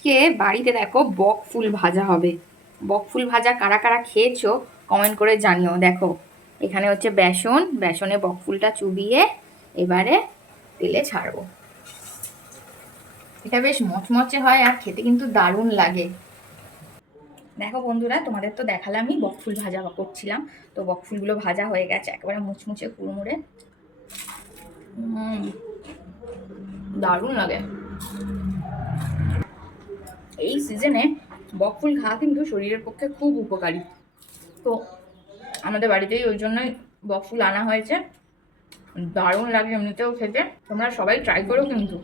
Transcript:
আজকে বাড়িতে দেখো বক ফুল ভাজা হবে। বক ফুল ভাজা কারা কারা খেয়েছো কমেন্ট করে জানিও। দেখো এখানে হচ্ছে বেসন, বেসনে বক ফুলটা চুবিয়ে এবারে তেলে ছাড়বো। এটা বেশ মচমচে হয় আর খেতে কিন্তু দারুণ লাগে। দেখো বন্ধুরা, তোমাদের তো দেখালামই বক ফুল ভাজা করছিলাম। তো বক ফুলগুলো ভাজা হয়ে গেছে, একেবারে মুচমুচে কুড়মুড়ে, দারুণ লাগে। এই সিজনে বক ফুল খাওয়া কিন্তু শরীরের পক্ষে খুব উপকারী। তো আমাদের বাড়িতেই ওই জন্যই বক ফুল আনা হয়েছে। দারুণ লাগে এমনিতেও খেতে। তোমরা সবাই ট্রাই করো কিন্তু।